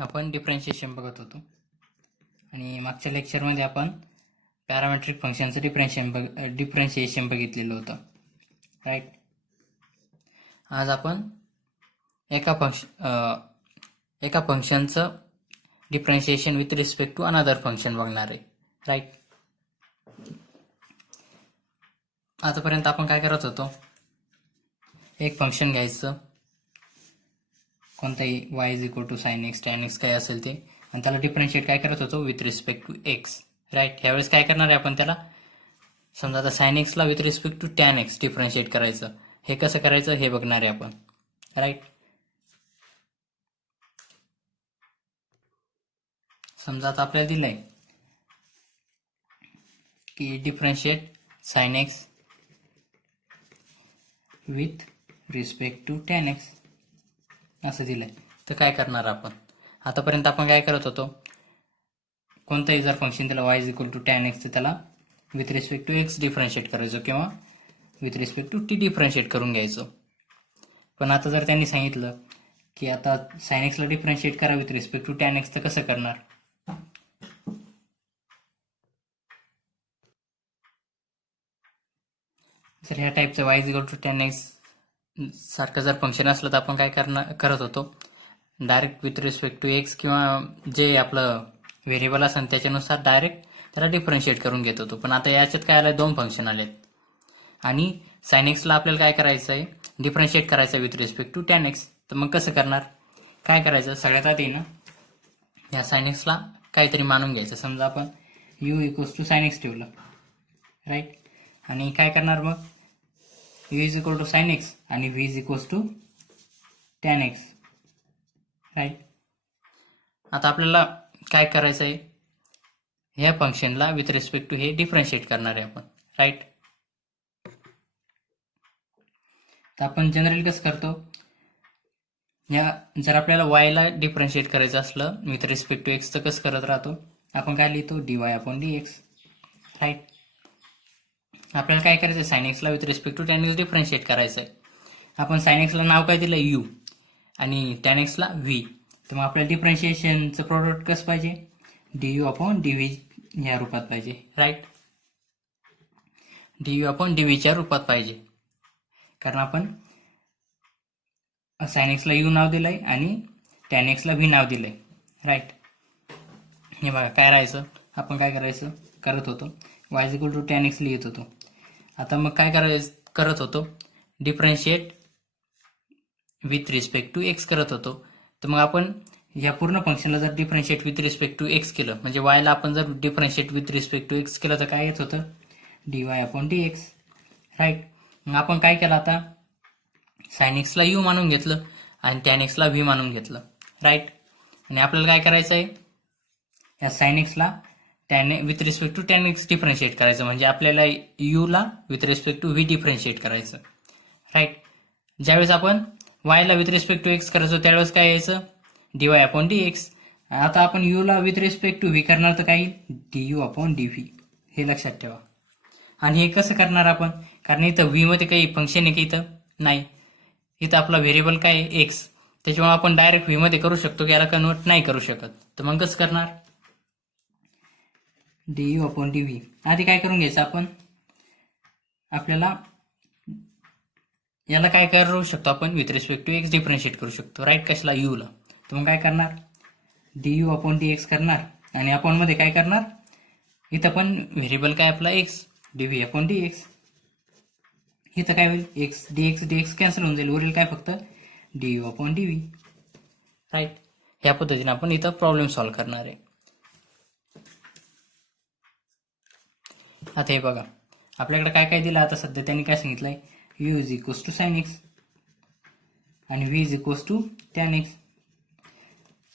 आपण डिफरन्शिएशन बघत होतो आणि मागच्या लेक्चरमध्ये आपण पॅरामेट्रिक फंक्शनचं डिफरन्शिएशन बघितलेलं होतं, राईट. आज आपण एका फंक्शनचं differentiation with respect to another function बघणार आहे, राईट. आतापर्यंत आपण काय करत होतो, एक फंक्शन घ्यायचं कोणताही y is equal to sine x tan x काय असेल ते, आणि त्याला डिफरन्शिएट काय करत होतो with respect to x, right. ह्यावेळेस काय करणार आहे आपण, त्याला समजा आता साइन एक्सला with respect to tan x differentiate करायचं. हे कसं करायचं हे बघणार आहे आपण, राईट. समजा आता आपल्याला दिलंय की differentiate sine x with respect to tan x असं दिलंय. तर काय करणार आपण, आतापर्यंत आपण काय करत होतो, कोणतंही जर फंक्शन त्याला y is equal to tan x तर त्याला with respect to x differentiate करायचो किंवा with respect to t differentiate करून घ्यायचो. पण आता जर त्यांनी सांगितलं की आता साइन एक्सला डिफरन्शिएट करा with respect to tan x, तर कसं करणार. जर ह्या टाईपचं y is equal to tan x सारखं जर फंक्शन असलं तर आपण काय करत होतो, direct with respect to x किंवा जे आपलं व्हेरिएबल असेल त्याच्यानुसार डायरेक्ट त्याला डिफरन्शिएट करून घेत होतो. पण आता याच्यात काय आलं, दोन फंक्शन आलेत आणि साइन एक्सला आपल्याला काय करायचं आहे, डिफरन्शिएट करायचं आहे with respect to tan x. तर मग कसं करणार, काय करायचं, सगळ्यात आधी ना या साइन एक्सला काहीतरी मानून घ्यायचं. समजा आपण u equals to sine x ठेवलं, राईट. आणि काय करणार मग, u is equal to sine x आणि v is equals to tan x, right. आता आपल्याला काय करायचं आहे, ह्या फंक्शनला विथ रिस्पेक्ट टू हे डिफरन्शिएट करणार आहे आपण, राईट. तर आपण जनरली कसं करतो, जर आपल्याला y ला डिफरन्शिएट करायचं असलं विथ रिस्पेक्ट टू एक्स तर कसं करत राहतो, आपण काय लिहितो dy अपॉन dx, राईट. आपल्याला काय करायचं आहे, साइन एक्सला with respect to tan x differentiate करायचं आहे. आपण साइन एक्सला नाव काय दिलं u आणि टॅन एक्सला v, तर मग आपल्याला डिफरन्शिएशनचं प्रोडक्ट कसं पाहिजे, du अपॉन dv ह्या रूपात पाहिजे, राईट. du अपॉन dvच्या रूपात पाहिजे, कारण आपण साइन एक्सला u नाव दिलंय आणि टॅन एक्सला v नाव दिलंय, राईट. हे बघा काय राहायचं, आपण काय करत होतो, y is equal to tan x लिहित होतो. आता मग काय करत होतो, differentiate with respect to x करत होतो. तर मग आपण या पूर्ण फंक्शनला जर differentiate with respect to x केलं, म्हणजे y ला आपण जर differentiate with respect to x केलं तर काय येत होतं, dy अपॉन dx, राईट. मग आपण काय केलं, आता साइन एक्सला u मानून घेतलं आणि टॅन एक्सला v मानून घेतलं, राईट. आणि आपल्याला काय करायचं आहे, या साइन एक्सला with respect to tan x differentiate करायचं, म्हणजे आपल्याला u ला with respect to v differentiate करायचं, राईट. ज्यावेळेस आपण y ला विथ रिस्पेक्ट टू एक्स करायचो त्यावेळेस काय यायचं, dy अपॉन dx. आता आपण u ला विथ रिस्पेक्ट टू v करणार तर काय येईल, du अपॉन dv, हे लक्षात ठेवा. आणि हे कसं करणार आपण, कारण इथं v मध्ये काही फंक्शन आहे की इथं नाही, इथं आपला व्हेरिएबल काय आहे एक्स, त्याच्यामुळे आपण डायरेक्ट व्ही मध्ये करू शकतो की याला कन्वर्ट नाही करू शकत. तर मग कसं करणार, du अपॉन dv. आधी काय करून घ्यायचं आपण, आपल्याला याला काय करू शकतो आपण, with respect to x differentiate करू शकतो, राईट. कशाला, u ला. तर मग काय करणार, du अपॉन dx करणार आणि आपण मध्ये काय करणार, इथं पण व्हेरिएबल काय आपला एक्स, dv अपॉन dx. इथं काय होईल, एक्स dx कॅन्सल होऊन जाईल, उरेल काय फक्त du अपॉन dv, राईट. ह्या पद्धतीने आपण इथं प्रॉब्लेम सॉल्व्ह करणार आहे. आता हे बघा आपल्याकडे काय काय दिलं, आता सध्या त्यांनी काय सांगितलंय, u is equals to sine x आणि v is equals to tan x.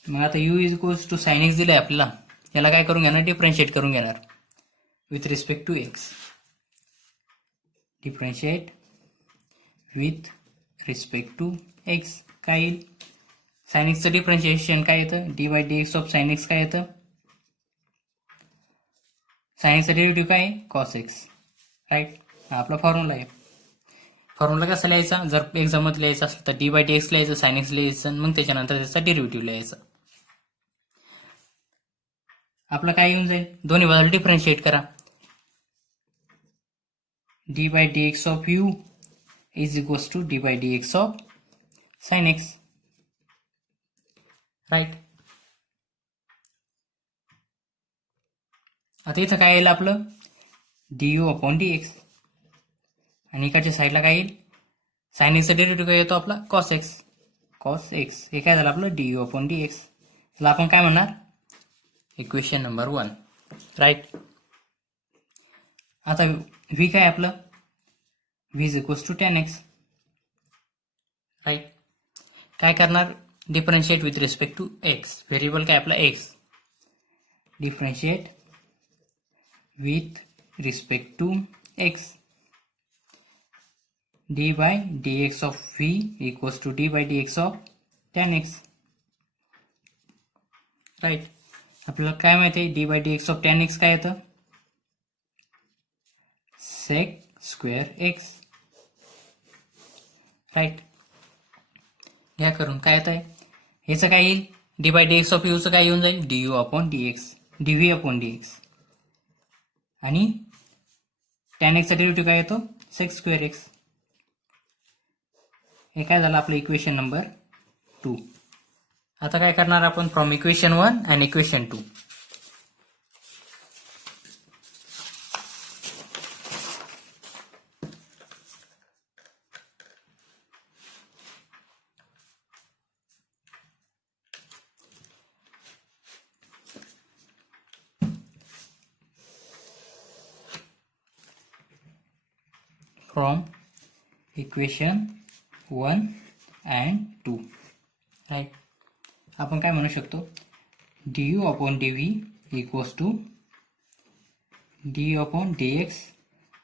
मग आता u is equals to sine x दिलंय आपल्याला, याला काय करून घेणार, डिफरन्शिएट करून घेणार with respect to x, differentiate with respect to x. काय येईल, साइन एक्सचं डिफरन्शिएशन काय येतं, dy dx of sine x काय येतं, साइन एक्सचा डेरिव्हेटिव्ह काय आहे, कॉस एक्स, राईट. हा आपला फॉर्म्युला आहे. फॉर्म्युला कसा लिहायचा, जर एक्झाममध्ये लिहायचा असेल तर dy dx लिहायचं, साइन एक्स लिहायचं, मग त्याच्यानंतर त्याचा डेरिव्हेटिव्ह लिहायचा. आपलं काय येऊन जाईल, दोन्ही बाजूला डिफरन्शिएट करा. D by d x of u is equals to d by d x of sine x. Right. आता इथं काय येईल आपलं, d u upon d x, आणि इकडच्या साईडला काय येईल, साइन एक्सचा डेरिव्हेटिव्ह काय येतो आपला, कॉस एक्स. कॉस एक्स हे काय झालं आपलं, d u upon d x. त्याला आपण काय म्हणणार, इक्वेशन नंबर 1. राईट. आता व्ही काय आपलं, v is equals to tan x. Right. काय करणार, differentiate with respect to x. Variable काय आपला x. Differentiate with respect to x. D by d x of v equals to d by d x of tan x. Right. आपल्याला काय माहिती आहे, d by d x of tan x काय येतं, सेक square x. Right. घ्या करून, काय येत आहे, ह्याचं काय येईल, d by d x of यूचं काय येऊन जाईल, d u upon d x, d v upon d x. आणि टॅन एक्सचा डेरिव्हेटिव्ह काय येतो, सेक स्क्वेअर एक्स. हे काय झालं आपलं इक्वेशन नंबर 2. आता काय करणार आपण, from equation 1 and equation 2. From equation 1 and 2. Right. आपण काय म्हणू शकतो, d u upon d v equals to d u upon d x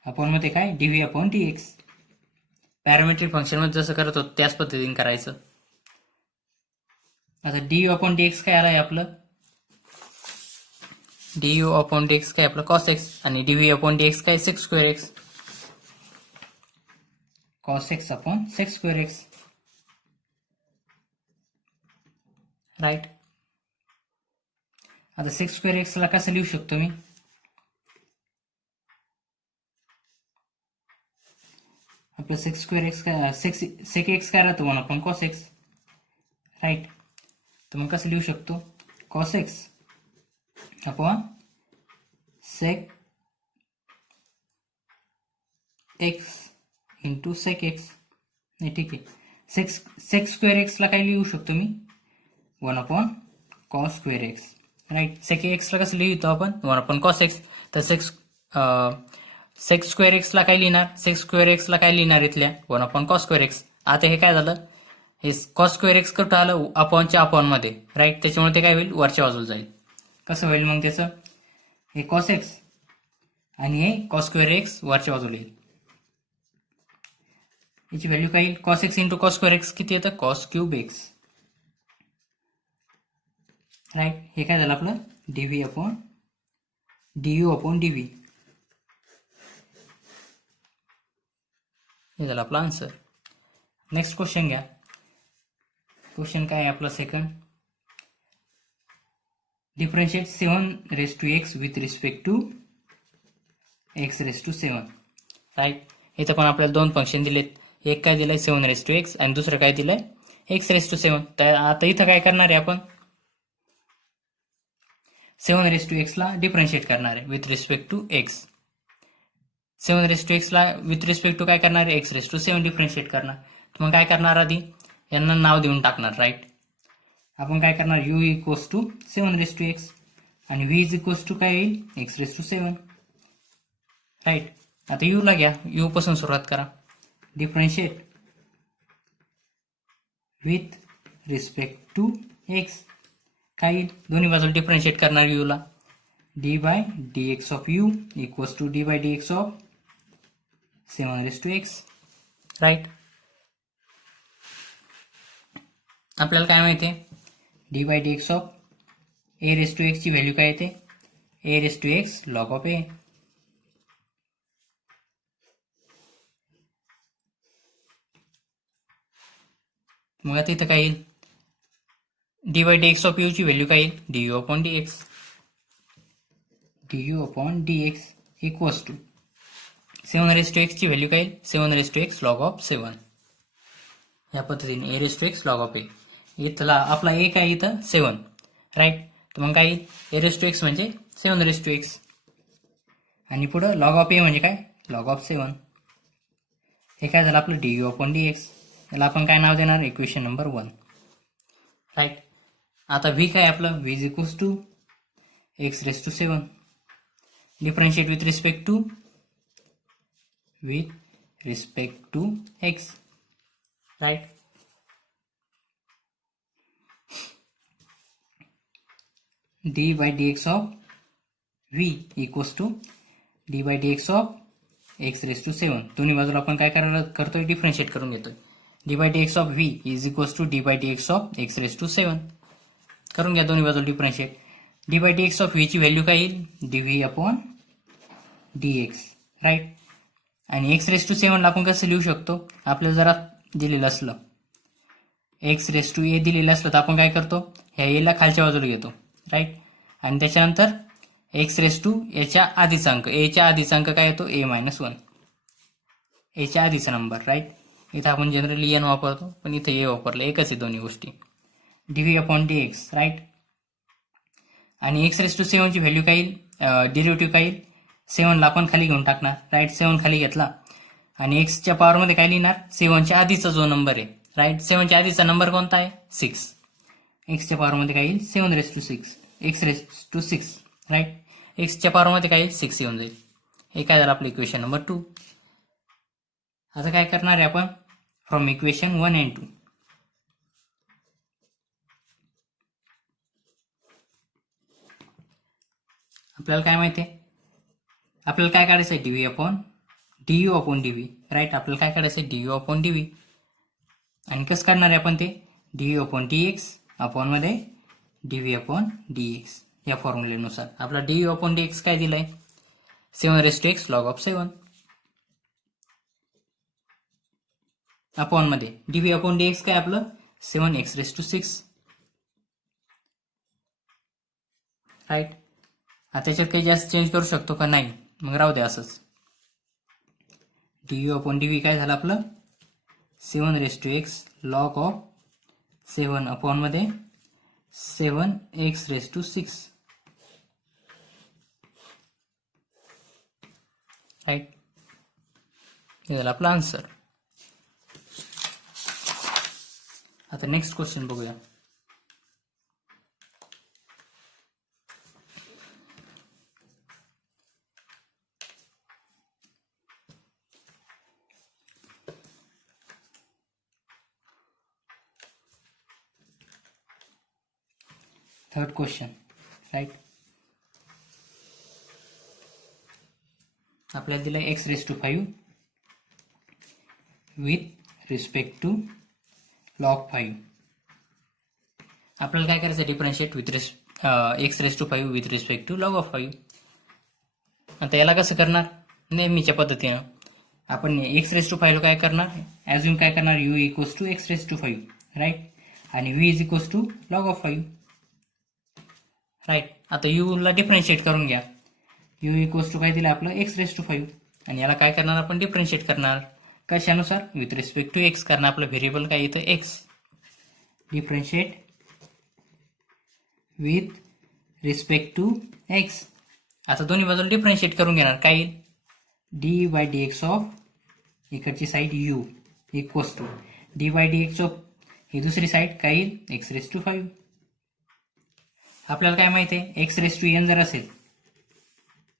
upon मध्ये काय, d v upon d x. Parametric फंक्शनमध्ये जसं करत होतो त्याच पद्धतीने करायचं. आता d u upon d x काय आलं आपलं, d u upon d x काय आपलं कॉस एक्स, आणि d v upon d x काय sec square x. Cos x upon sec square x. Right. आता सेक्स स्क्वेअर एक्सला कसं लिहू शकतो मी, आपलं sec square x sec x काय राहतो, 1 अपॉन कॉस एक्स. राईट. तर मग कसं लिहू शकतो, cos x upon sec x into sec x. नाही ठीक आहे, सेक्स स्क्वेअर एक्सला काय लिहू शकतो मी, 1 upon cos square x. Right. Sec एक्सला कसं लिहितो आपण, 1 अपॉन कॉस एक्स. तर सेक्स स्क्वेअर एक्सला काय लिहिणार, सेक्स स्क्वेअर एक्सला काय लिहिणार इथल्या, 1 अपॉन कॉस स्क्वेअर एक्स. आता हे काय झालं, हे कॉस स्क्वेअर एक्स कुठं आलं, अपॉनच्या अपॉनमध्ये. राईट. त्याच्यामुळे ते काय होईल, वरच्या बाजूला जाईल. कसं होईल मग त्याचं, हे कॉस एक्स आणि हे कॉस स्क्वेअर एक्स वरच्या बाजूला येईल. याची व्हॅल्यू काय येईल, cos x into cos square x किती येतं, कॉस क्यूब एक्स. राईट. हे काय झालं आपलं, d v upon d u upon d v. हे झालं आपला आन्सर. नेक्स्ट क्वेश्चन घ्या. क्वेश्चन काय आहे आपला second, differentiate 7 raise to x with respect to x raise to 7. Right. इथं पण आपल्याला 2 फंक्शन दिलेत, एक काय दिलंय 7 रेस टू एक्स आणि दुसरं काय दिलंय एक्स रेस टू 7. तर आता इथं काय करणार आहे आपण, 7 रेस टू एक्सला डिफरन्शिएट करणार आहे with respect to x. 7 raise to एक्सला विथ रिस्पेक्ट टू काय करणार आहे, एक्स रेस टू 7 डिफरन्शिएट करणार. तर मग काय करणार, आधी यांना नाव देऊन टाकणार. राईट. आपण काय करणार, u equals to 7 raise to x आणि व्ही इज इक्वल्स टू काय येईल, एक्स रेस टू 7. राईट. आता यू ला घ्या, यू पासून सुरुवात करा. Differentiate with respect to x काय येईल, दोन्ही बाजूला डिफरन्शिएट करणार यू ला. D by d x of u equals to d by d x of 7 raise to x. Right. आपल्याला काय माहिती आहे, d by d x of a raise to एक्सची व्हॅल्यू काय येते, a raise to x log of a. मग आता इथं काय येईल, d by d x of u ची व्हॅल्यू काय येईल, d u upon d x. du upon dx equals to 7 ची व्हॅल्यू काय येईल 7 लॉग ऑफ 7. या पद्धतीने a लॉग ऑफ a. इथला आपला a काय इथं 7 राईट. तर मग काय येईल a म्हणजे 7 आणि पुढं लॉग ऑफ a म्हणजे काय लॉग ऑफ 7. हे काय झालं आपलं du अपॉन dx. याला आपण काय नाव देणार इक्वेशन नंबर 1 राईट. आता v काय आपलं v is equals to x⁻⁷. Differentiate with respect to x right. d by dx of v equals to d by dx of x⁻⁷. दोन्ही बाजूला आपण काय करतोय डिफरन्शिएट करून घेतोय. d by dx of v is equals to d by dx of x⁻⁷. करून घ्या दोन्ही बाजूला differentiate. d by dx of v ची व्हॅल्यू काय येईल dv अपॉन dx राईट. आणि x⁻⁷ ला आपण कसं लिहू शकतो आपल्याला जरा दिलेलं असलं x⁻a दिलेलं असलं तर आपण काय करतो ह्या a ला खालच्या बाजूला घेतो राईट. आणि त्याच्यानंतर याच्या आधीचा अंक a च्या आधीचा अंक काय येतो a-1 a च्या आधीचा नंबर राईट. इथं आपण जनरली n वापरतो पण इथं a वापरलं एकच आहे दोन्ही गोष्टी. dv upon dx right. आणि x⁻⁷ ची व्हॅल्यू काय येईल डेरिव्हेटिव्ह काय येईल 7 ला आपण खाली घेऊन टाकणार राईट. 7 खाली घेतला आणि x च्या पॉवरमध्ये काय लिहिणार 7 च्या आधीचा जो नंबर आहे राईट. 7 च्या आधीचा नंबर कोणता आहे 6. x च्या पॉवरमध्ये काय येईल 7⁻6 x⁻⁶ राईट. x च्या पॉवरमध्ये काय येईल 6 येऊन जाईल. हे काय झालं आपलं इक्वेशन नंबर 2. आता काय करणार आहे आपण फ्रॉम इक्वेशन 1 and 2. आपल्याला काय माहिती आहे आपल्याला काय काढायचं आहे du अपॉन dv राईट. आपल्याला काय काढायचं आहे du अपॉन dv. आणि कसं काढणार आहे आपण ते du अपॉन dx अपॉन मध्ये dv अपॉन dx या फॉर्म्युलेनुसार. आपला du अपॉन dx काय दिलाय 7 लॉग ऑफ 7 अपॉन मध्ये dv अपॉन dx काय आपलं 7x⁻⁶ राईट. आता त्याच्यात काही जास्त चेंज करू शकतो का नाही मग राहू दे असंच. du अपॉन dv काय झालं आपलं 7 लॉग ऑफ 7 अपॉन मध्ये 7x⁻⁶ राईट. हे झालं आपलं आन्सर. आता नेक्स्ट क्वेश्चन बघूया. Third question write. आपल्याला दिला x⁵ with respect to log 5. आपल्याला काय करायचं differentiate with x⁵ with respect to log of 5. आता याला कसं करणार नेहमीच्या पद्धतीनं आपण x⁵ काय करणार ॲज्युम काय करणार u equals to x⁵ right. आणि v is equals to log of 5 right. आता u ला डिफरन्शिएट करून घ्या. u इक्वल्स टू काय दिलं आपलं x⁵ आणि याला काय करणार आपण डिफरन्शिएट करणार कशानुसार विथ रिस्पेक्ट टू x. कारण आपलं व्हेरिएबल काय इथं x. Differentiate with respect to x. आता दोन्ही बाजूला डिफरन्शिएट करून घेणार काय येईल डी बाय dx ऑफ इकडची side u equals to d by dx of ही दुसरी साईड काय येईल x⁵. आपल्याला काय माहिती आहे x⁻n जर असेल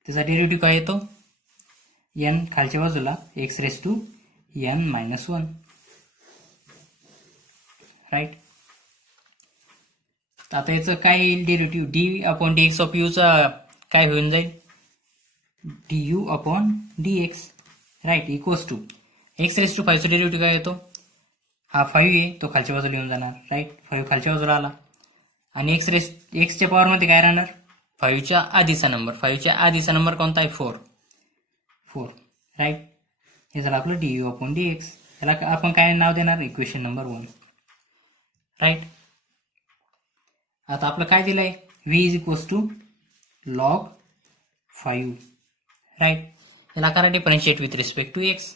त्याचा डेरिव्हेटिव्ह काय येतो n खालच्या बाजूला x⁻n-1 राईट. आता याचं काय येईल derivative d upon dx of u चा काय होऊन जाईल du upon dx right equals to x⁵ चा डेरिव्हेटिव्ह काय येतो हा 5 आहे तो खालच्या बाजूला येऊन जाणार राईट. 5 खालच्या बाजूला आला आणि x च्या पॉवरमध्ये काय राहणार 5 च्या आधीचा नंबर. 5 च्या आधीचा नंबर कोणता आहे 4 राईट. हे झालं आपलं du अपॉन dx. त्याला आपण काय नाव देणार इक्वेशन नंबर 1 राईट. आता आपलं काय दिलंय v is equals to log 5. Right. याला करा differentiate with respect to x.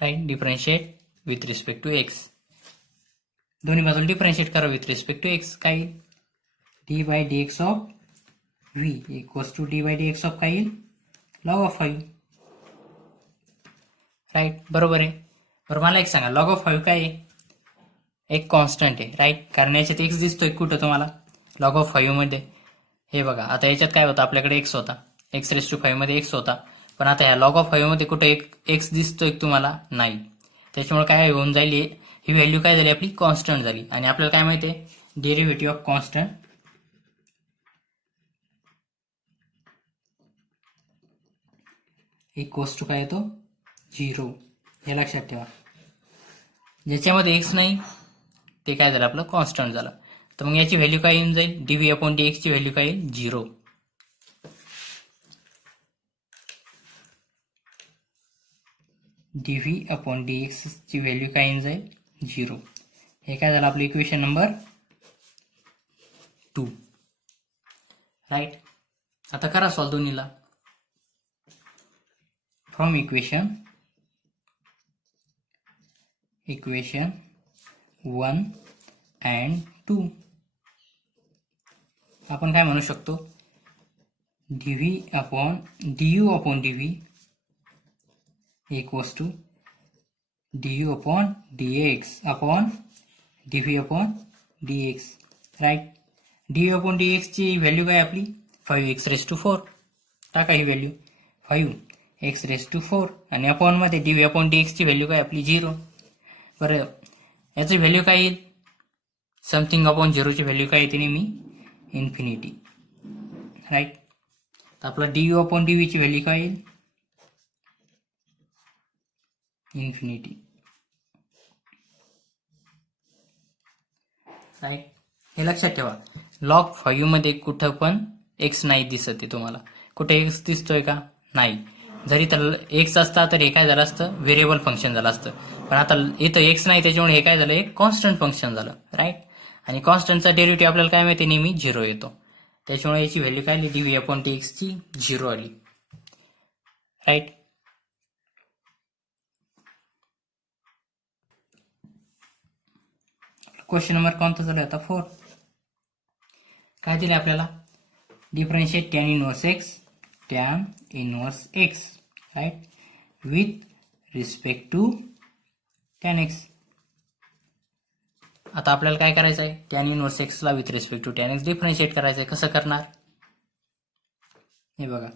Right. Differentiate with respect to x. दोन्ही बाजूला डिफरन्शिएट करा विथ रिस्पेक्ट टू एक्स. काय येईल? D by d x of v equals to d by d x of काय येईल? Log of 5. Right. बरोबर आहे. बरं मला एक सांगा, लॉग ऑफ 5 काय आहे? एक कॉन्स्टंट आहे. राईट. कारण याच्यात एक्स दिसतोय कुठं तुम्हाला? लॉग ऑफ 5 मध्ये. हे बघा, आता याच्यात काय होतं? आपल्याकडे एक्स होता, एक्स रेस टू 5 मध्ये एक्स होता. पण आता ह्या लॉग ऑफ 5 मध्ये कुठं एक एक्स दिसतोय तुम्हाला? नाही. त्याच्यामुळे काय होऊन जाईल? ही व्हॅल्यू काय झाली? आपली कॉन्स्टंट झाली. आणि आपल्याला काय माहिती आहे? Derivative of constant equals to काय येतो? 0. हे लक्षात ठेवा. ज्याच्यामध्ये एक्स नाही ते काय झालं? आपलं कॉन्स्टंट झालं. तर मग याची व्हॅल्यू काय येऊन जाईल? डीव्ही अपॉन डी एक्सची व्हॅल्यू काय येईल? 0. डीव्ही अपॉन डी एक्सची व्हॅल्यू काय येऊन जाईल? 0. हे काय झालं? आपलं इक्वेशन नंबर 2. राईट. आता करा सॉल्व दोन्हीला. फ्रॉम इक्वेशन 1 and 2 आपण काय म्हणू शकतो? D v upon d u upon d v equals to d u upon d x upon d v upon d x. Right. D u upon d x ची व्हॅल्यू काय आपली? 5x⁴. टाका ही व्हॅल्यू 5x⁴. आणि अपॉन मध्ये डीव्ही अपॉन डीएक्स ची व्हॅल्यू काय आपली? 0. बरं, याची व्हॅल्यू काय येईल? समथिंग अपॉन 0ची व्हॅल्यू काय येते नेहमी? इन्फिनिटी. राईट. तर आपला डीयू अपॉन डीव्हीची व्हॅल्यू काय येईल? इन्फिनिटी. राईट. हे लक्षात ठेवा. लॉग 5 मध्ये कुठं पण एक्स नाही दिसत आहे तुम्हाला. कुठे एक्स दिसतोय का? नाही. जरी तर एक्स असता तर हे काय झालं असतं? व्हेरिएबल फंक्शन झालं असतं. पण आता इथं एक्स नाही, त्याच्यामुळे हे काय झालं? एक कॉन्स्टंट फंक्शन झालं. राईट. आणि कॉन्स्टंटचा डेरिव्हेटिव्ह आपल्याला काय माहिती? नेहमी 0 येतो. त्याच्यामुळे याची व्हॅल्यू काय आली? डीव्ही अपॉन डी एक्सची 0 आली. राईट. क्वेश्चन नंबर कोणता झाला आता? 4. काय दिले आपल्याला? Differentiate tan inverse x right with respect to tan x. आता आपल्याला काय करायचं आहे? टॅन इनवर्स एक्सला with respect to tan x differentiate करायचं आहे. कसं करणार? हे बघा,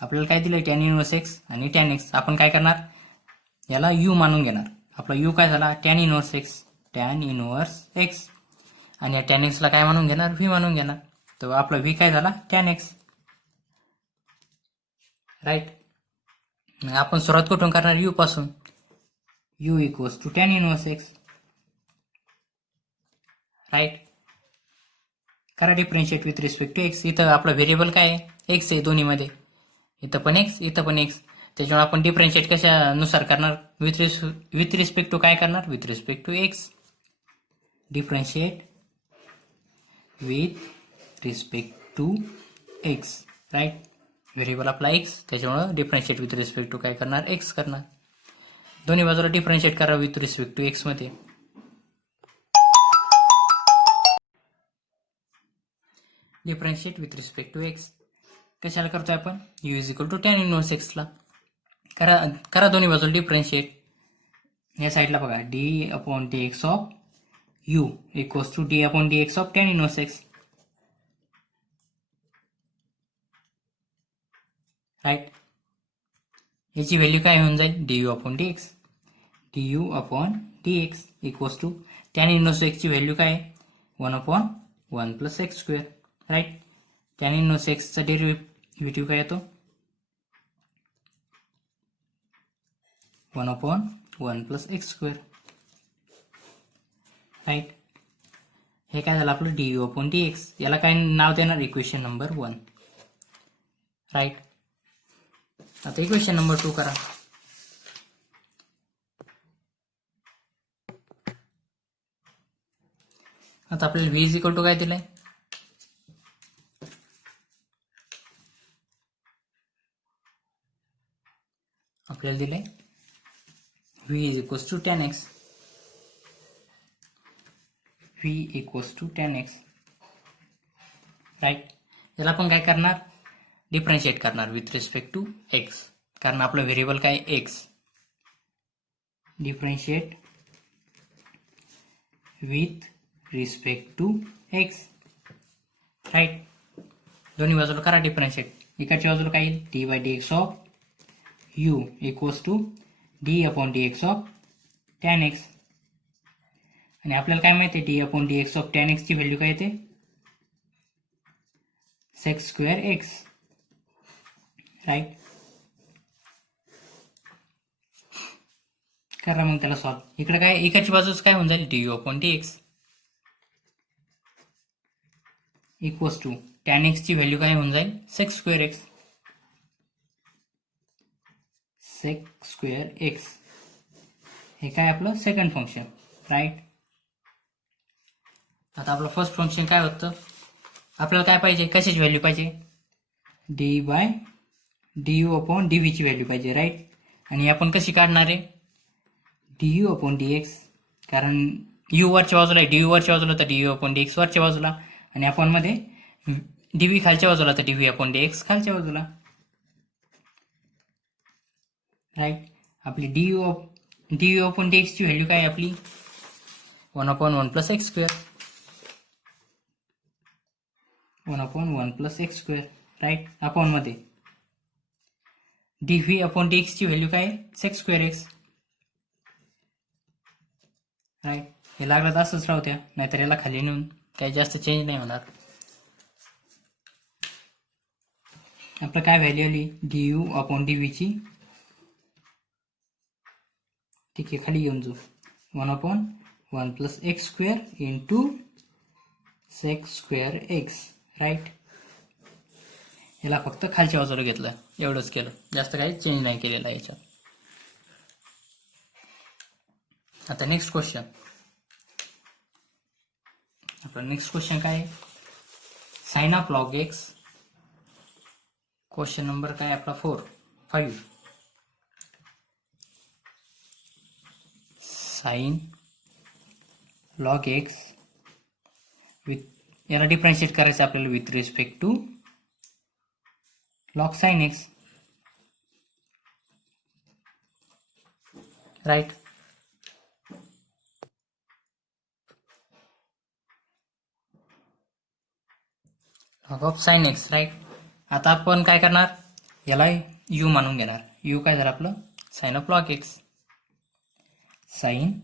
आपल्याला काय दिलं? टॅन इनवर्स एक्स आणि टॅन एक्स. आपण काय करणार? याला यू मानून घेणार. आपला यू काय झाला? Tan inverse x. आणि या टॅन एक्सला काय मानून घेणार? व्ही मानून घेणार. तर आपला व्ही काय झाला? Tan x. राईट. आपण सुरुवात कुठून करणार? यू पासून. U equals to tan inverse x. Right. करा differentiate with respect to x. इथं आपला व्हेरिएबल काय आहे? एक्स आहे दोन्हीमध्ये. इथं पण एक्स, इथं पण एक्स. त्याच्यामुळे आपण डिफरन्शिएट कशानुसार करणार? विथ रिस्पेक्ट टू काय करणार? With respect to x. Differentiate with respect to x. Right. Variable आपला एक्स, त्याच्यामुळे डिफरन्शिएट विथ रिस्पेक्ट टू काय करणार? एक्स करणार. दोन्ही बाजूला डिफरन्शिएट करा विथ रिस्पेक्ट टू एक्स मध्ये. Differentiate with respect to x कशाला करतोय आपण? U is equal to tan inverse एक्सला. करा दोन्ही बाजूला डिफरन्शिएट. या साईडला बघा, d upon d x of u equals to d upon d x of tan inverse x. Right. याची व्हॅल्यू काय होऊन जाईल? D u upon d x. D u upon d x equals to tan inverse एक्सची value काय आहे? 1/1 plus x square. Right. Tan inverse एक्सचा derivative काय येतो? 1/1 प्लस एक्स स्क्वेअर. राईट. हे काय झालं आपलं? D u upon d x. याला काय नाव देणार? Equation number 1. राईट. आता इक्वेशन नंबर 2 करा. आता आपल्याला व्ही इज इक्वल टू काय दिलंय, आपल्याला दिलंय v is equals to tan x, v equals to tan x, right. याला आपण काय करणार, डिफरन्शिएट करणार विथ रिस्पेक्ट टू एक्स, कारण आपलं व्हेरिएबल काय x. Differentiate with respect to x, right. दोन्ही बाजूला करा डिफरन्शिएट. इकडच्या बाजूला काय येईल, d by d x of u equals to d upon d x of tan x. आणि आपल्याला काय माहिती आहे, d upon d x of tan एक्सची व्हॅल्यू काय येते, सेक्स स्क्वेअर एक्स, राईट. करा मग त्याला सॉल्व. इकडे काय, एकाची बाजूच काय होऊन जाईल, d u upon d x equals to tan एक्सची व्हॅल्यू काय होऊन जाईल, sec square x, sec square x. हे काय आपलं सेकंड फंक्शन, राईट. आता आपलं फर्स्ट फंक्शन काय होतं, आपल्याला काय पाहिजे, कशाची व्हॅल्यू पाहिजे, d by d u upon D व्हीची व्हॅल्यू पाहिजे, राईट. आणि आपण कशी काढणार आहे, d u upon d x, कारण यू वरच्या बाजूला आहे, डी यू वरच्या बाजूला तर d u upon d x वरच्या बाजूला, आणि आपण मध्ये डी व्ही खालच्या बाजूला तर d v upon d x खालच्या बाजूला, राईट. आपली डी यू अपॉन डी एक्सची व्हॅल्यू काय आहे आपली, 1/1 plus x square, 1/1 plus x square, right. Upon मध्ये डी व्ही अपॉन डी एक्सची व्हॅल्यू काय आहे, सेक्स स्क्वेअर एक्स, राईट. हे लागलं तर असंच राहू द्या, नाहीतर याला खाली नेऊन काही जास्त चेंज नाही होणार. आपलं काय व्हॅल्यू आली, डी यू अपॉन डी व्हीची, ठीक आहे, खाली येऊन जाऊ, 1/1 plus x square into sec square x, right. याला फक्त खालच्या बाजूला घेतलं, एवढंच केलं, जास्त काही चेंज नाही केलेला याच्यात. आता नेक्स्ट क्वेश्चन, आपला नेक्स्ट क्वेश्चन काय आहे, sine of log x. Question number काय आपला 5. साइन लॉग एक्स विथ, याला डिफरन्शिएट करायचं आपल्याला with respect to log sine x, right. Log of sine x, right. आता आपण काय करणार, याला यू मानून घेणार. यू काय झालं आपलं, sine of log x, sine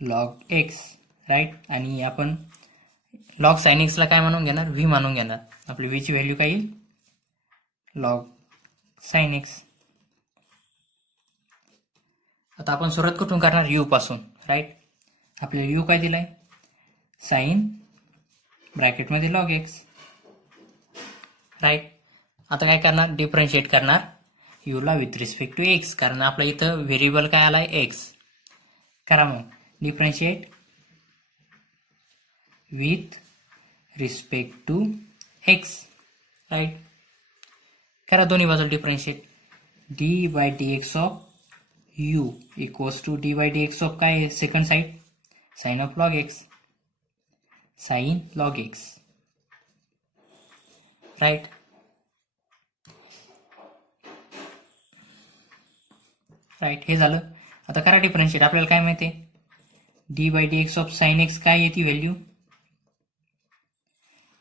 log x, right. आणि आपण लॉग साइन एक्सला काय मानून घेणार, व्ही मानून घेणार. आपली व्हीची व्हॅल्यू काय येईल, लॉग साइन एक्स. आता आपण सुरुवात कुठून करणार, यू पासून, राईट. आपल्याला यू काय दिलाय, साइन ब्रॅकेटमध्ये लॉग एक्स, राईट. आता काय करणार, डिफरन्शिएट करणार यूला विथ रिस्पेक्ट टू एक्स, कारण आपलं इथं व्हेरिएबल काय आलाय, एक्स. करा मग differentiate with respect to x, right. करा दोन्ही बाजूला differentiate, d by d x of u equals to d by d x of काय आहे, second side, sine of log x, sine log x, right. Right, हे झालं. आता करा differentiate. आपल्याला काय माहिती आहे, d by d x of sine x काय येते व्हॅल्यू,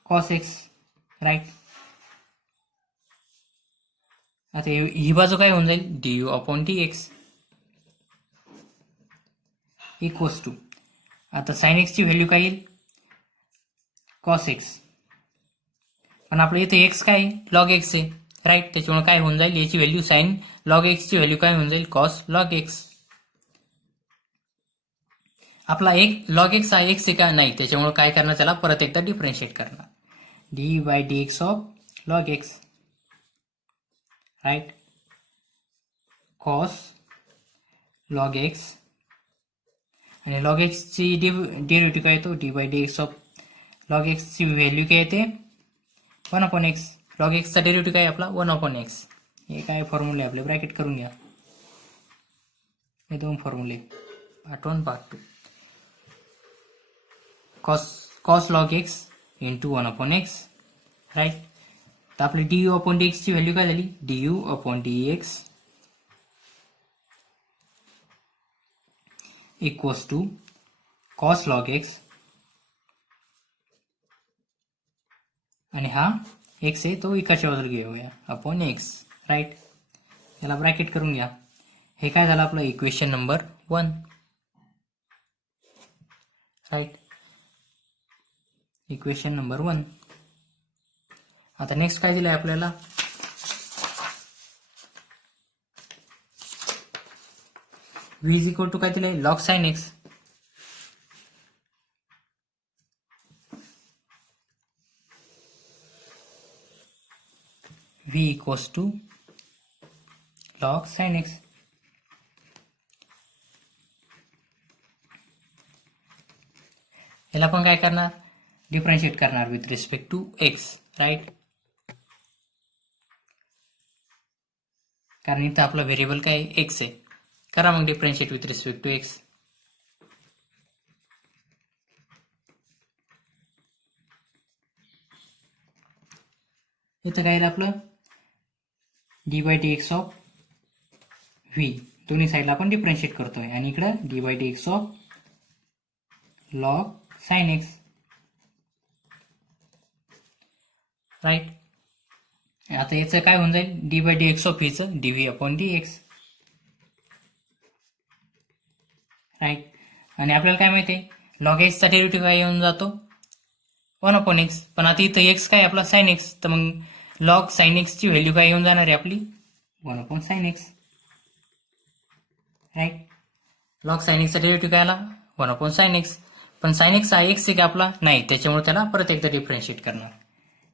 कॉस एक्स, राईट. आता ही बाजू काय होऊन जाईल, d u upon d x equals to, आता साइन एक्सची व्हॅल्यू काय येईल, कॉस एक्स. पण आपलं इथे एक्स काय आहे, लॉग एक्स आहे, राईट. त्याच्यामुळे काय होऊन जाईल, याची व्हॅल्यू साइन लॉग एक्सची व्हॅल्यू काय होऊन जाईल, कॉस लॉग एक्स. आपला एक लॉग एक्स हा एक्स आहे का नाही, त्याच्यामुळे काय करणार, त्याला परत एकदा डिफरन्शिएट करणार, d by d x of log x, right, cos log x. आणि लॉग एक्सची डेरिव्हेटिव्ह काय येतो, d by d x of log एक्सची व्हॅल्यू काय येते 1/x. लॉग एक्सचा डेरिव्हेटिव्ह काय आपला 1/x. हे काय फॉर्म्युले आपले ब्रॅकेट करून घ्या. हे दोन फॉर्म्युले part 1 part 2. Cos log x into 1/x, right. तर आपली du/dx ची व्हॅल्यू काय झाली du/dx equals to cos log x, आणि हा एक्स आहे तो इकडच्या बाजूला घेऊया अपॉन एक्स, राईट. याला ब्रॅकेट करून घ्या. हे काय झालं आपलं equation number 1, right. Equation number 1. आता नेक्स्ट काय दिलंय आपल्याला v इज इक्वल टू काय दिलंय log sine x. v equals to log sine x. याला आपण काय करणार डिफरन्शिएट करणार with respect to x, right. कारण इथं आपला व्हेरिएबल काय एक्स आहे. करा मग differentiate with respect to x. इथं काय येईल आपलं dy/dx ऑफ v. दोन्ही साईडला आपण डिफरन्शिएट करतोय आणि इकडं dy/dx of log sine x, right. आता याचं काय होऊन जाईल dy/dx ऑफ व्हीचं dv/dx, राईट. आणि आपल्याला काय माहिती आहे लॉग एक्सचा डेरिव्हेटिव्ह काय येऊन जातो 1/x. पण आता इथं एक्स काय आपला साइन एक्स, तर मग लॉग साइन एक्स ची व्हॅल्यू काय येऊन जाणार आहे आपली 1/sin x, right. Log sine एक्सचा डेरिव्हेटिव्ह काय आला 1/sin x. पण साइन एक्स हा एक्स आहे का आपला नाही, त्याच्यामुळे त्याला परत एकदा डिफरन्शिएट करणार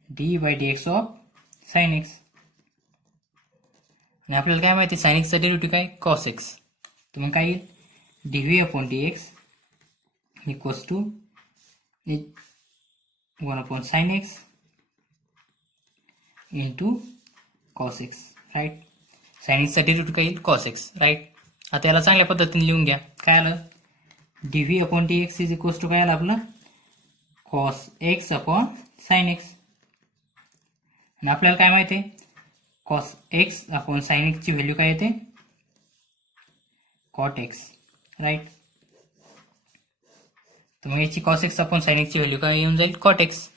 dy/dx ऑफ साइन एक्स. आणि आपल्याला काय माहिती साइन एक्सचा डेरिव्हेटिव्ह काय कॉस एक्स. तर मग काय येईल dv/dx equals to 1/sin x into cos x, right. Sine एक्सचा डेरिव्हेटिव्ह काय येईल कॉस एक्स, राईट. आता याला चांगल्या पद्धतीने लिहून घ्या. काय आलं dv/dx इज इक्वल्स टू काय आलं आपलं cos x upon sine x. आणि आपल्याला काय माहिती आहे cos x upon sine x ची व्हॅल्यू काय येते कॉट एक्स, राईट. तर मग याची cos x upon sine x ची व्हॅल्यू काय येऊन जाईल cot x.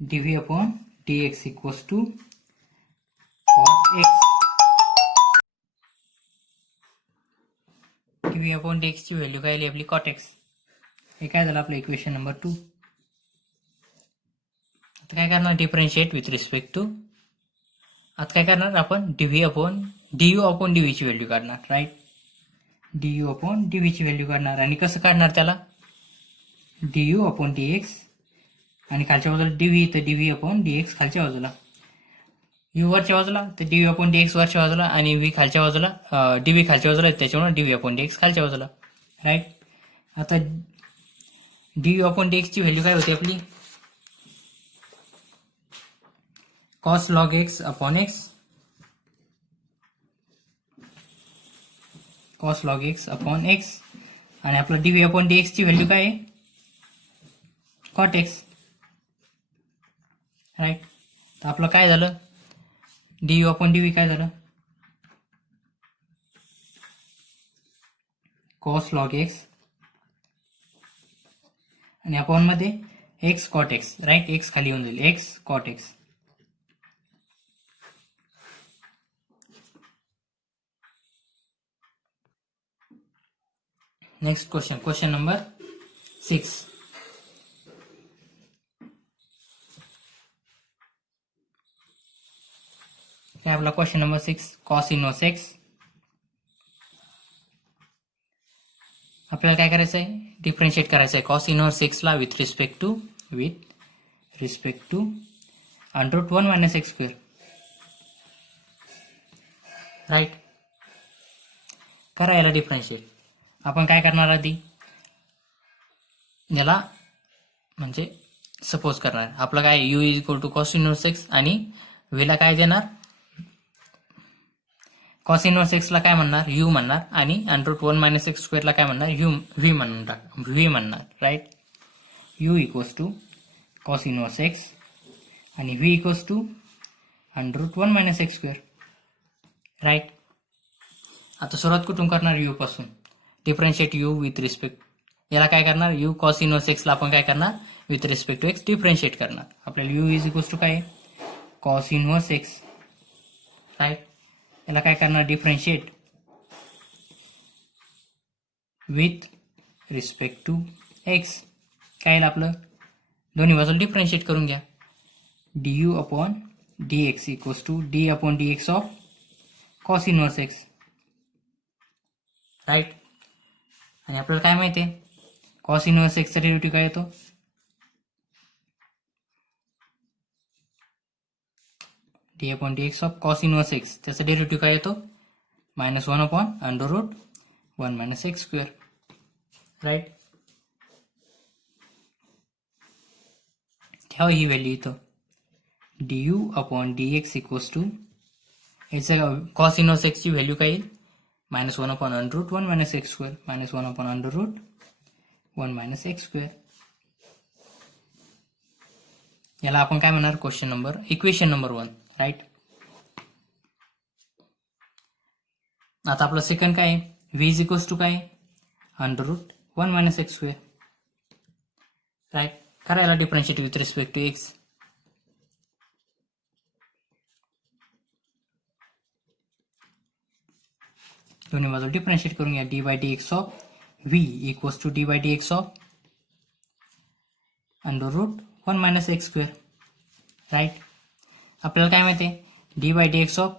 dv/dx equals to cot x. dv/dx ची व्हॅल्यू काय आली आपली कॉट एक्स. हे काय झालं आपलं इक्वेशन नंबर 2. आता काय करणार डिफरन्शिएट विथ रिस्पेक्ट टू. आता काय करणार आपण du/dv ची व्हॅल्यू काढणार, राईट. du/dv ची व्हॅल्यू काढणार आणि कसं काढणार त्याला du/dx आणि खालच्या बाजूला dv, तर dv/dx खालच्या बाजूला, u वरच्या बाजूला तर dv/dx वरच्या बाजूला आणि v खालच्या बाजूला dv खालच्या बाजूला, त्याच्यामुळे dv/dx खालच्या बाजूला, राईट. आता dv/dx ची व्हॅल्यू काय होती आपली cos log x upon x, cos log x upon x. आणि आपलं dv/dx ची व्हॅल्यू काय आहे कॉट एक्स, राईट. तर आपलं काय झालं du/dv काय झालं कॉस लॉग एक्स आणि अपॉन मध्ये x cot x, right. X खाली येऊन जाईल x cot x. Next question number 6. काय आपला क्वेश्चन नंबर 6 कॉस इनवर्स एक्स. आपल्याला काय करायचं आहे डिफरन्शिएट करायचं आहे कॉस इनवर्स एक्सला with respect to √1 - x², right. करा याला डिफरन्शिएट. आपण काय करणार आधी याला म्हणजे सपोज करणार. आपलं काय u is equal to cos inverse x आणि व्हीला काय देणार, कॉस इनव्हर्स एक्सला काय म्हणणार, u म्हणणार आणि √1 मायनस एक्स स्क्वेअरला काय म्हणणार, व्ही म्हणणार right. u equals to cos inverse x आणि v equals to √1 minus x square right. आता सुरुवात कुठून करणार, u पासून. डिफरन्शिएट u विथ रिस्पेक्ट, याला काय करणार, u कॉस इनव्हर्स एक्सला आपण काय करणार with respect to x differentiate करणार. आपल्याला u इज इक्वल्स टू काय, कॉस इनव्हर्स एक्स राईट. याला काय करणार, differentiate with respect to x. काय येईल आपलं, दोन्ही बाजूला डिफरन्शिएट करून घ्या. du upon dx equals to d upon dx of cos inverse x right. आणि आपल्याला काय माहिती आहे, कॉस इनव्हर्स एक्सचा डेरिव्हेटिव्ह काय येतो, d upon d x of cos inverse x, त्याचा डेरिव्हेटिव्ह काय येतो, -1 upon √1 minus x square right. ठेवा ही व्हॅल्यू इथं, du upon dx equals to, याचं कॉस इनव्हर्स एक्सची व्हॅल्यू काय येईल, -1 upon √1 minus x square, -1 upon √1 minus x square. याला आपण काय म्हणणार, इक्वेशन नंबर 1 राईट. आता आपलं सेकंड काय आहे, v इज इक्वल्स टू काय, √1 मायनस एक्स स्क्वेअर राईट. करायला differentiate with respect to x. दोन्ही बाजू डिफरन्शिएट करून घ्या. D by d x of v equals to d by d x of √1 minus x square right. आपल्याला काय माहिती आहे, d by d x of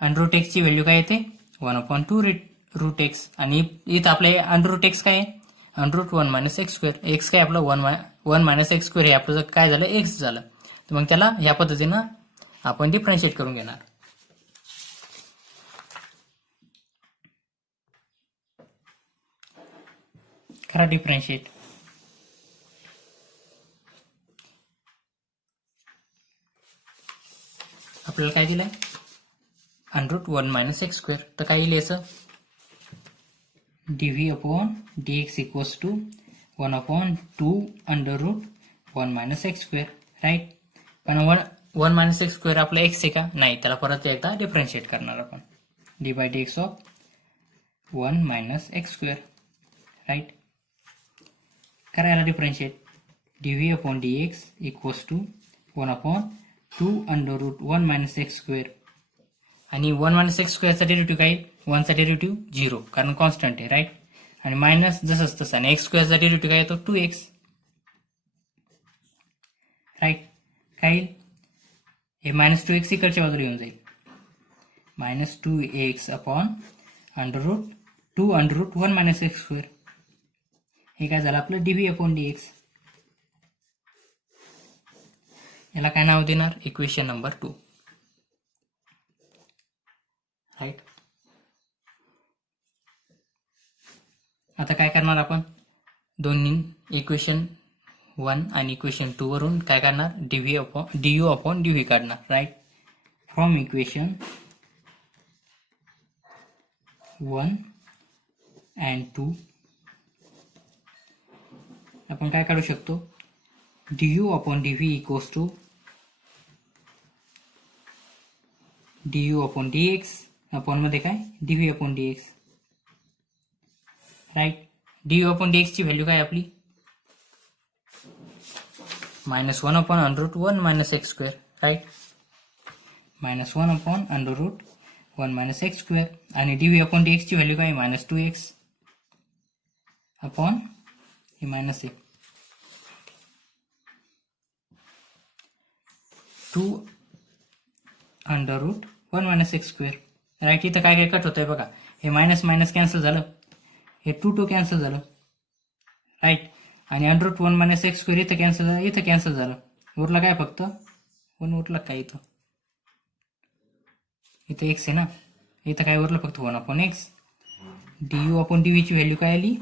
√x ची व्हॅल्यू काय येते, 1/2 √x. आणि इथं आपले √x काय आहे, √1 मायनस एक्स स्क्वेअर. एक्स काय आपलं 1 मायनस एक्स स्क्वेअर, हे आपलं काय झालं, एक्स झालं. तर मग त्याला ह्या पद्धतीनं आपण डिफरन्शिएट करून घेणार. करा डिफरन्शिएट. आपल्याला काय दिलंय, √1 मायनस एक्स स्क्वेअर. तर काय येईल याचं, dv upon dx equals to 1/2 √1 minus x square right. पण 1 मायनस एक्स स्क्वेअर आपला एक्स आहे का, नाही, त्याला परत एकदा डिफरन्शिएट करणार आपण. D by d x of 1 minus x square right. करायला differentiate, dv upon dx equals to 1/2 √1 minus x square. आणि 1 मायनस एक्स स्क्वेअरचा डेरिव्हेटिव्ह काय, 1 चा डेरिव्हेटिव्ह 0 कारण कॉन्स्टंट आहे राईट. आणि मायनस जसंच तसं, आणि एक्स स्क्वेअरचा डेरिव्हेटिव्ह काय येतो, 2x राईट. काय येईल, हे -2x इकडच्या बाजूला येऊन जाईल, -2x upon √2 √1 minus x square. हे काय झालं आपलं, dv अपॉन dx. याला काय नाव देणार, इक्वेशन नंबर 2 राईट. आता काय करणार आपण, दोन्ही इक्वेशन 1 आणि इक्वेशन 2 वरून काय करणार, du अपॉन dv काढणार राईट. फ्रॉम इक्वेशन 1 अँड 2 आपण काय काढू शकतो, du upon dv equals to du upon dx upon मध्ये काय, dv upon dx right. du upon dx ची व्हॅल्यू काय आपली, -1 upon √1 minus x square right. -1 upon √1 minus x square. आणि dv अपॉन dx ची व्हॅल्यू काय, -2x अपॉन हे minus आहे 2 √1 मायनस एक्स स्क्वेअर राईट. इथं काय काय कट होतंय बघा, हे मायनस मायनस कॅन्सल झालं, हे 2 कॅन्सल झालं राईट. आणि √1 मायनस एक्स स्क्वेअर इथं कॅन्सल झालं, इथं कॅन्सल झालं, उरला काय फक्त 1 उरला काय, इथं एक्स आहे ना, इथं काय उरलं फक्त 1 upon x. du upon dv ची व्हॅल्यू काय आली,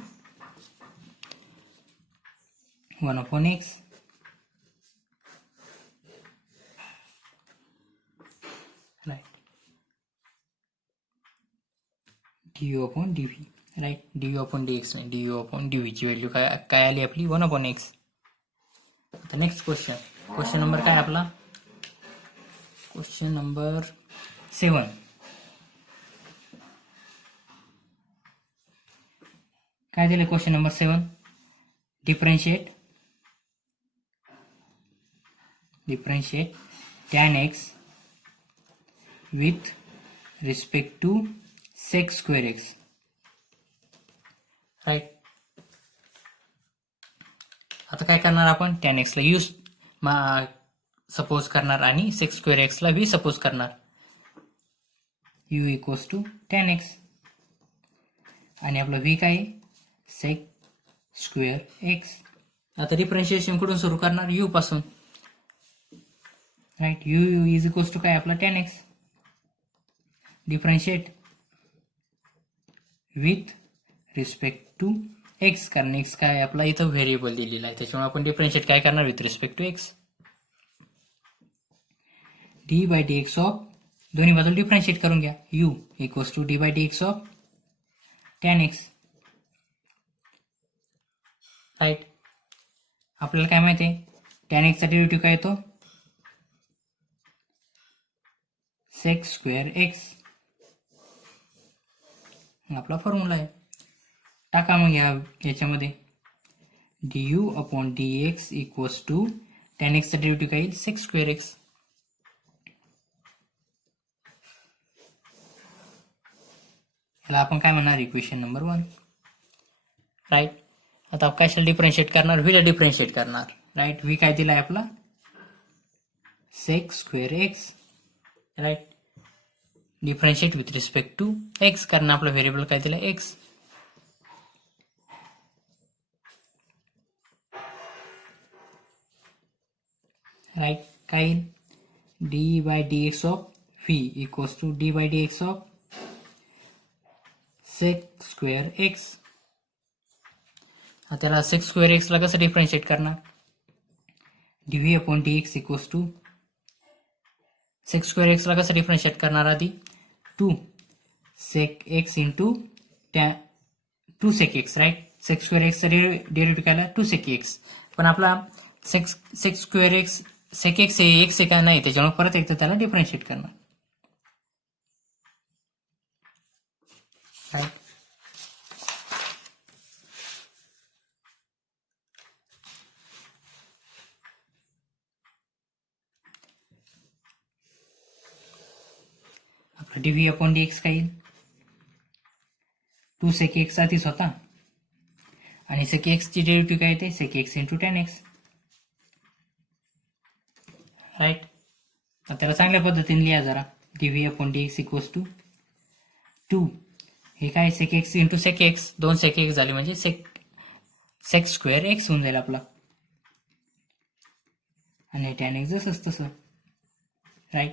1 upon x, right, du upon dv, right, du upon dx नाही, du upon dv ची व्हॅल्यू काय आली आपली 1 upon x. आता नेक्स्ट क्वेश्चन नंबर काय आपला, क्वेश्चन नंबर 7. काय दिले question number 7, differentiate tan x with respect to sec square x, right. आता काय करणार आपण, tan x ला u सपोज करणार आणि sec square x ला v सपोज करणार. u equals to tan x आणि आपला v काय आहे, sec square x. आता डिफरेंशिएशन कुठून सुरू करणार, u पासून, right. u is equals to काय आपला tan x, differentiate with respect to x, कारण x काय आपला इथं व्हेरिएबल दिलेला आहे, त्याच्यामुळे आपण डिफरेंशिएट काय करणार, with respect to x. D by d x of, दोन्ही बाजूला डिफरेंशिएट करून घ्या, u equals to d by d x of tan x, right. आपल्याला काय माहिती आहे, tan x चा डेरिव्हेटिव्ह काय येतो, sec square x, आपला फॉर्म्युला आहे. टाका मग याच्यामध्ये du upon dx equals to tan x चा डेरिव्हेटिव्ह काय येईल, sec square x. याला आपण काय म्हणणार, इक्वेशन नंबर 1, राईट. आता आपण कशाला डिफरेंशिएट करणार, व्ही ला डिफरेंशिएट करणार, राईट. व्ही काय दिलाय आपला, sec square x, right. Differentiate with respect to x, कारण आपला व्हेरिएबल काय दिला, x. राईट. काय येईल, d by d x of v equals to d by d x of sec square x. आता त्याला sec square x ला कसं डिफरेंशिएट करणार, dv upon dx equals to, sec square x ला कसं डिफरेंशिएट करणार, आधी 2 sec x into 2 sec x, right. sec square x चा डेरिव्हेटिव्ह काय, 2 sec x, पण आपला sec square x sec x हे x आहे का नाही, त्याच्यामुळे परत एकदा त्याला डिफरेंशिएट करणार, राईट. आपला dv अपॉन dx काय येईल, 2 sec x आधीच होता आणि sec x ची डेरिव्हेटिव्ह काय येते, sec x into tan x, right. त्याला चांगल्या पद्धतीने लिहा जरा, dv upon dx equals to 2, हे काय sec x into sec x, 2 sec x झाले म्हणजे sec square x होऊन जाईल आपला, आणि tan x जसंच तसं, राईट.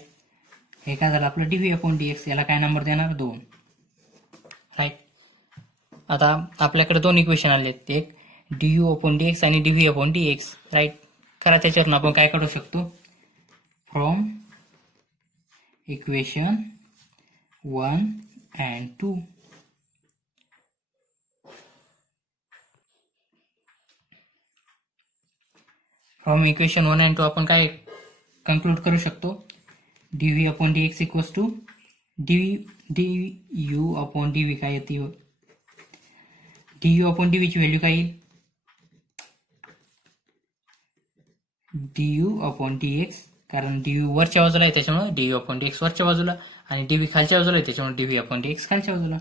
हे काय झालं आपलं dv अपॉन dx, याला काय नंबर देणार, 2, राईट. आता आपल्याकडे दोन इक्वेशन आले, एक du अपॉन dx आणि dv अपॉन dx, राईट. करा त्याच्यावरून आपण काय काढू शकतो, from equation 1 and 2. From equation 1 and 2 आपण काय कन्क्लूड करू शकतो, dv upon dx equals to du upon dv काय येते, du अपॉन dv ची व्हॅल्यू काय येईल, du अपॉन dx, कारण du वरच्या बाजूला आहे त्याच्यामुळे du अपॉन dx वरच्या बाजूला, आणि dv खालच्या बाजूला आहे त्याच्यामुळे dv अपॉन dx खालच्या बाजूला,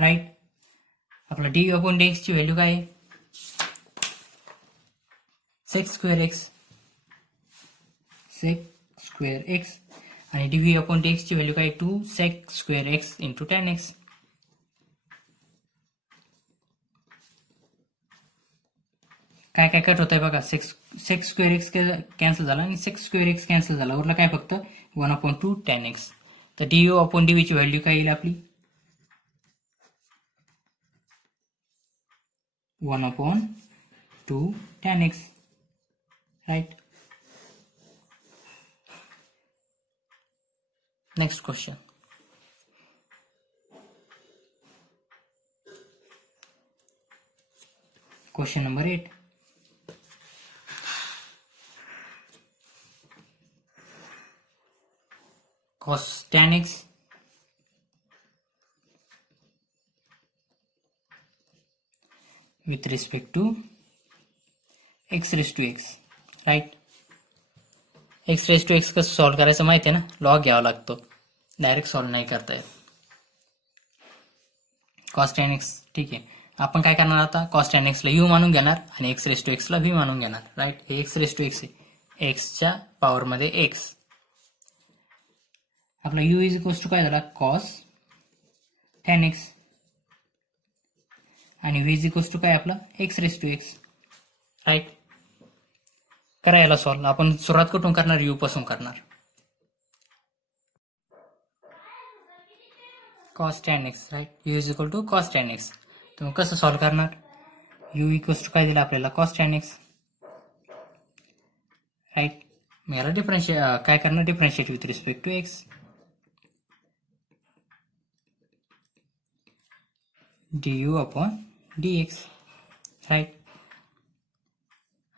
राईट. आपला du अपॉन dx ची व्हॅल्यू काय आहे, sec square x, आणि dv अपॉन dx ची व्हॅल्यू काय, 2 sec square x into tan x. काय काय कट होत आहे बघा, sec square x कॅन्सल झाला आणि sec square x कॅन्सल झाला, उरला काय फक्त 1/2 tan x. तर du अपॉन dv ची व्हॅल्यू काय येईल आपली, 1/2 tan x, right? Next question. Question number 8. Cos tan x with respect to x raised to x, right? x raised to x कसं सॉल्व करायचं माहिती आहे ना, लॉग घ्यावा लागतो, डायरेक्ट सॉल्व नाही करता येत. कॉस tan x ठीक आहे. आपण काय करणार आता, कॉस tan x ला u मानून घेणार आणि x raised to x ला v मानून घेणार, राईट? हे x raised to x आहे, x च्या पॉवर मध्ये x. आपला u इज इक्वल्स टू काय झाला, कॉस tan x आणि v इज इक्वल्स टू काय आपलं x raised to x, right? करायला सॉल्व आपण सुरुवात कुठून करणार, u पासून करणार. cos tan x, right? u is equal to cos tan x. तर मग कसं सॉल्व करणार, u इक्वल्स टू काय दिलं आपल्याला, cos tan x, राईट? मग याला काय करणार, differentiate with respect to x. du upon dx, right?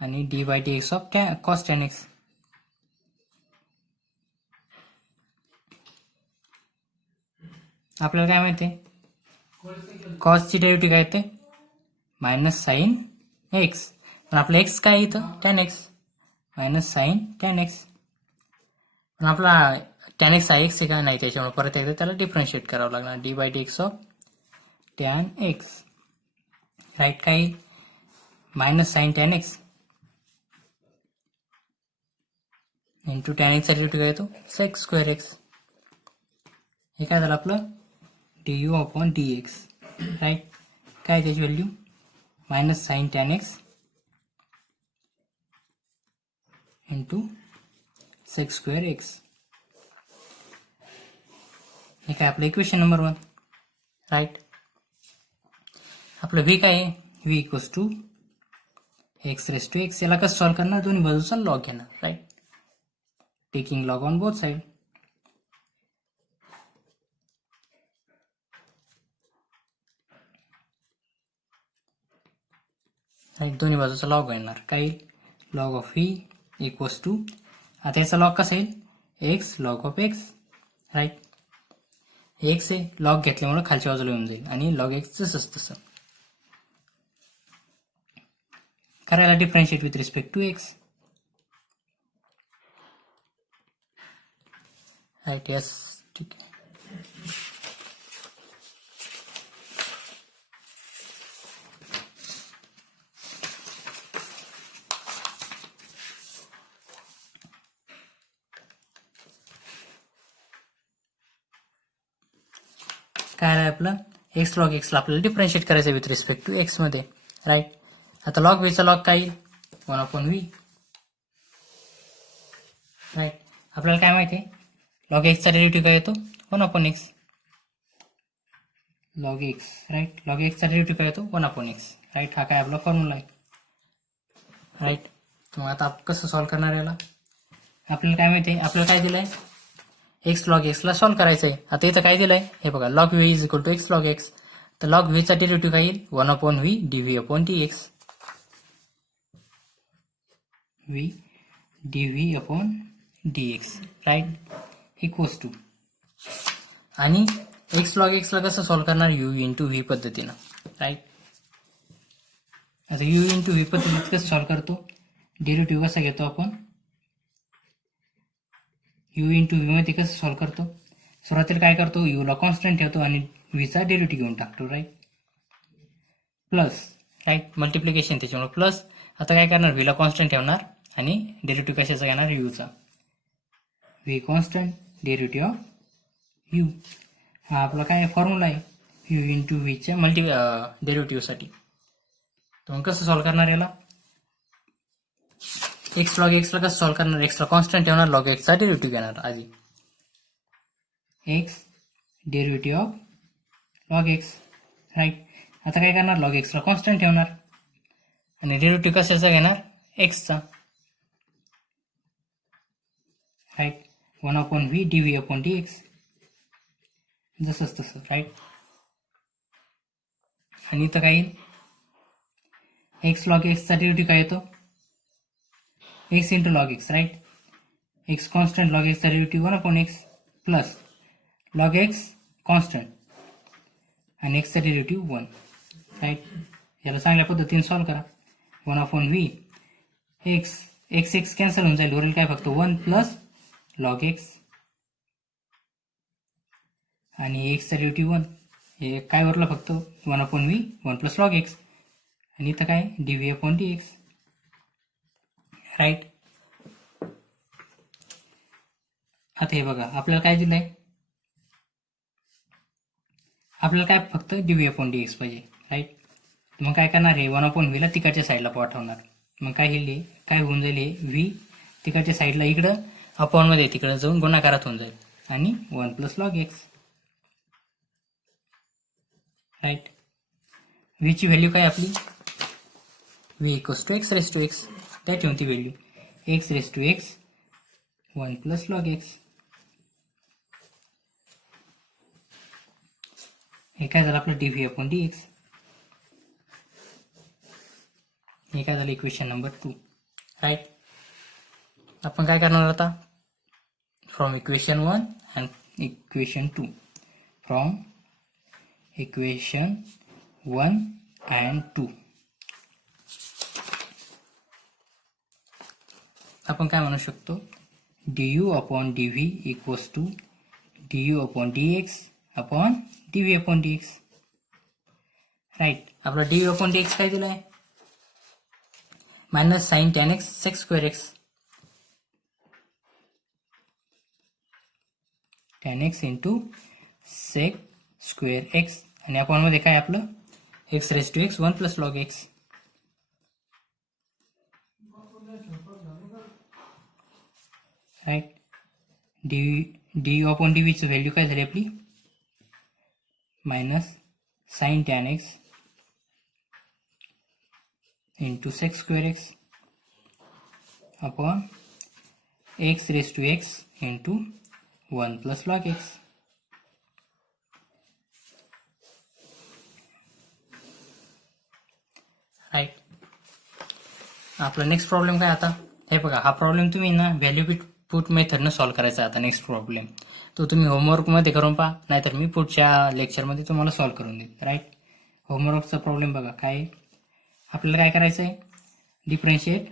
आणि d by dx of cos tan x. आपल्याला काय माहिती, कॉसची डेरिव्हेटिव्ह काय येते, मायनस साइन एक्स, पण आपलं एक्स काय इथं, tan x, minus sine tan x. पण आपला tan x हा एक्स आहे का नाही, त्याच्यामुळे परत एकदा त्याला डिफरन्शिएट करावं लागणार, d by dx of tan x, right? काय minus sine tan x into tan x चा डेरिव्हेटिव्ह काय येतो, sec स्क्वेअर x. हे काय झालं आपलं du अपॉन dx, राईट? काय त्याची value, minus sine tan x into sec square x. हे काय आपलं इक्वेशन नंबर 1, राईट? आपलं v काय आहे, v equals to x raise to x. याला कसं सॉल्व करणार, दोन्ही बाजूचा लॉग घेणार, right? Taking log on both side. Right, दोन्ही बाजूचा लॉग घेणार, काय log of v equals to, आता याचा लॉग कसा येईल, x log of x, right? x आहे, लॉग घेतल्यामुळे खालच्या बाजूला येऊन जाईल आणि लॉग x जसंच तसं. करायला differentiate with respect to x, right? Yes, ठीक आहे. काय आहे आपलं, एक्स लॉग एक्सला आपल्याला डिफरन्शिएट करायचं विथ रिस्पेक्ट टू एक्स मध्ये, राईट? आता लॉग व्हीचा लॉग काय येईल, 1/v, राईट? आपल्याला काय माहिती आहे, लॉग एक्सचा डेरिव्हेटिव्ह काय येतो, 1/x, log x, right? Log एक्सचा डेरिव्हेटिव्ह काय येतो, 1/x, राईट? हा काय आपला फॉर्म्युला आहे, राईट? मग आता कसं सॉल्व करणार याला, आपल्याला काय माहिती आहे, आपल्याला काय दिलंय, एक्स लॉग एक्सला सॉल्व करायचं आहे. आता इथं काय दिलंय, हे बघा, log v is equal to x log x. तर लॉग व्हीचा डेरिव्हेटिव्ह काय येईल, 1/v dv upon dx, v dv upon dx, right? Equals to, आणि एक्स लॉग एक्सला कसं सॉल्व करणार, u इंटू व्ही पद्धतीनं, राईट? आता u इंटू व्ही पद्धतीत कसं सॉल्व करतो, डेरिव्हेटिव्ह कसा घेतो आपण, u इंटू व्ही मध्ये कसं सॉल्व करतो, सुरुवातीला काय करतो, u ला कॉन्स्टंट ठेवतो आणि v चा डेरिव्हेटिव्ह घेऊन टाकतो, राईट? Plus, right? मल्टिप्लिकेशन, त्याच्यामुळे प्लस. आता काय करणार, v ला कॉन्स्टंट ठेवणार आणि डेरिव्हेटिव्ह कशाचा घेणार, u चा, v constant derivative of u. हा आपला काय फॉर्म्युला आहे, u इंटू व्ही च्या डेरिव्हेटिव्ह साठी. तर मग कसं सॉल्व करणार याला, एक्स लॉग एक्सला कसं सॉल्व करणार, एक्सला कॉन्स्टंट ठेवणार, लॉग एक्सचा डेरिव्हेटिव्ह घेणार आधी, x derivative of log x, right? आता काय करणार, लॉग एक्सला कॉन्स्टंट ठेवणार आणि डेरिव्हेटिव्ह कशाचा घेणार, एक्सचा. राईट, 1/v dv/dx, जसंच तसं. राईट, आणि इथं काय येईल, एक्स लॉग एक्सचा डेरिव्हेटिव्ह काय येतो, x into log x. Right, x constant, log एक्सचा derivative 1/x plus log x constant आणि एक्सचा डेरिव्हेटिव्ह 1. राईट, याला चांगल्या पद्धतीने सॉल्व्ह करा. 1/v x, x x cancel होऊन जाईल, उरेल काय फक्त 1 प्लस लॉग एक्स आणि एक्सचा डेरिव्हेटिव्ह 1. हे काय उरलं फक्त 1/v 1 प्लस लॉग एक्स आणि इथं काय dv/dx. राईट, आता हे बघा आपल्याला काय दिलंय, आपल्याला काय फक्त dv/dx पाहिजे. राईट, मग काय करणार, हे 1/v ला तिकडच्या साईडला पाठवणार. मग काय होऊन जाईल, हे v तिकडच्या साईडला इकडं अपॉन मध्ये तिकडे जाऊन गुणाकारात होऊन जाईल आणि 1 plus log x. Right, v ची व्हॅल्यू काय आपली, v equals to x raise to x, त्या ठेवून ती value x raise to x 1 plus log x. हे काय झालं आपलं dv/dx. हे काय झालं इक्वेशन नंबर 2. राईट, आपण काय करणार आता, from equation 1 and equation 2, from equation 1 and 2 आपण काय म्हणू शकतो, du/dv equals to du/dx upon dv/dx. Right, आपला dv/dx काय दिलाय, minus sine tan x sec square x, tan x into sec square x आणि अपॉन मध्ये काय आपलं x raise to x 1 plus log x. Right, du/dv ची value काय झाली आपली, minus sine tan x into sec square x upon x raise to x into 1 plus log x. Right, आपला next problem काय आता, हे बघा हा प्रॉब्लेम तुम्ही ना व्हॅल्यू पुट मेथडनं सॉल्व्ह करायचा. आता नेक्स्ट प्रॉब्लेम तो तुम्ही होमवर्कमध्ये करून पहा, नाहीतर मी पुढच्या लेक्चरमध्ये तुम्हाला सॉल्व्ह करून देईन. राईट, होमवर्कचा प्रॉब्लेम बघा काय, आपल्याला काय करायचं आहे, differentiate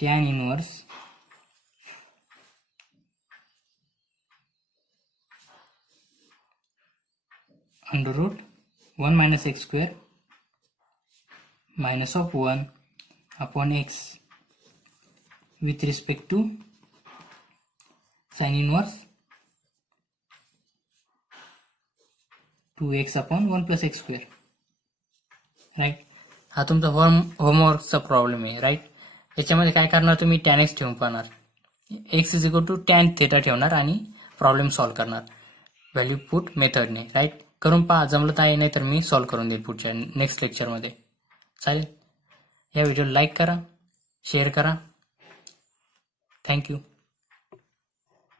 tan inverse under root 1 minus x square minus of 1 upon x with respect to sin inverse 2x upon 1 plus x square. Right, हा तुमचा होमवर्कचा प्रॉब्लेम आहे. राईट, याच्यामध्ये काय करणार तुम्ही, tan x ठेवून पाहणार, x is equal to tan theta ठेवणार आणि प्रॉब्लेम सॉल्व्ह करणार व्हॅल्यू पुट मेथडने. राईट, करून पहा, जमलं तर नाही तर मी सॉल्व्ह करून देईल पुढच्या नेक्स्ट लेक्चरमध्ये. चालेल, या व्हिडिओला लाईक करा, शेअर करा. Thank you.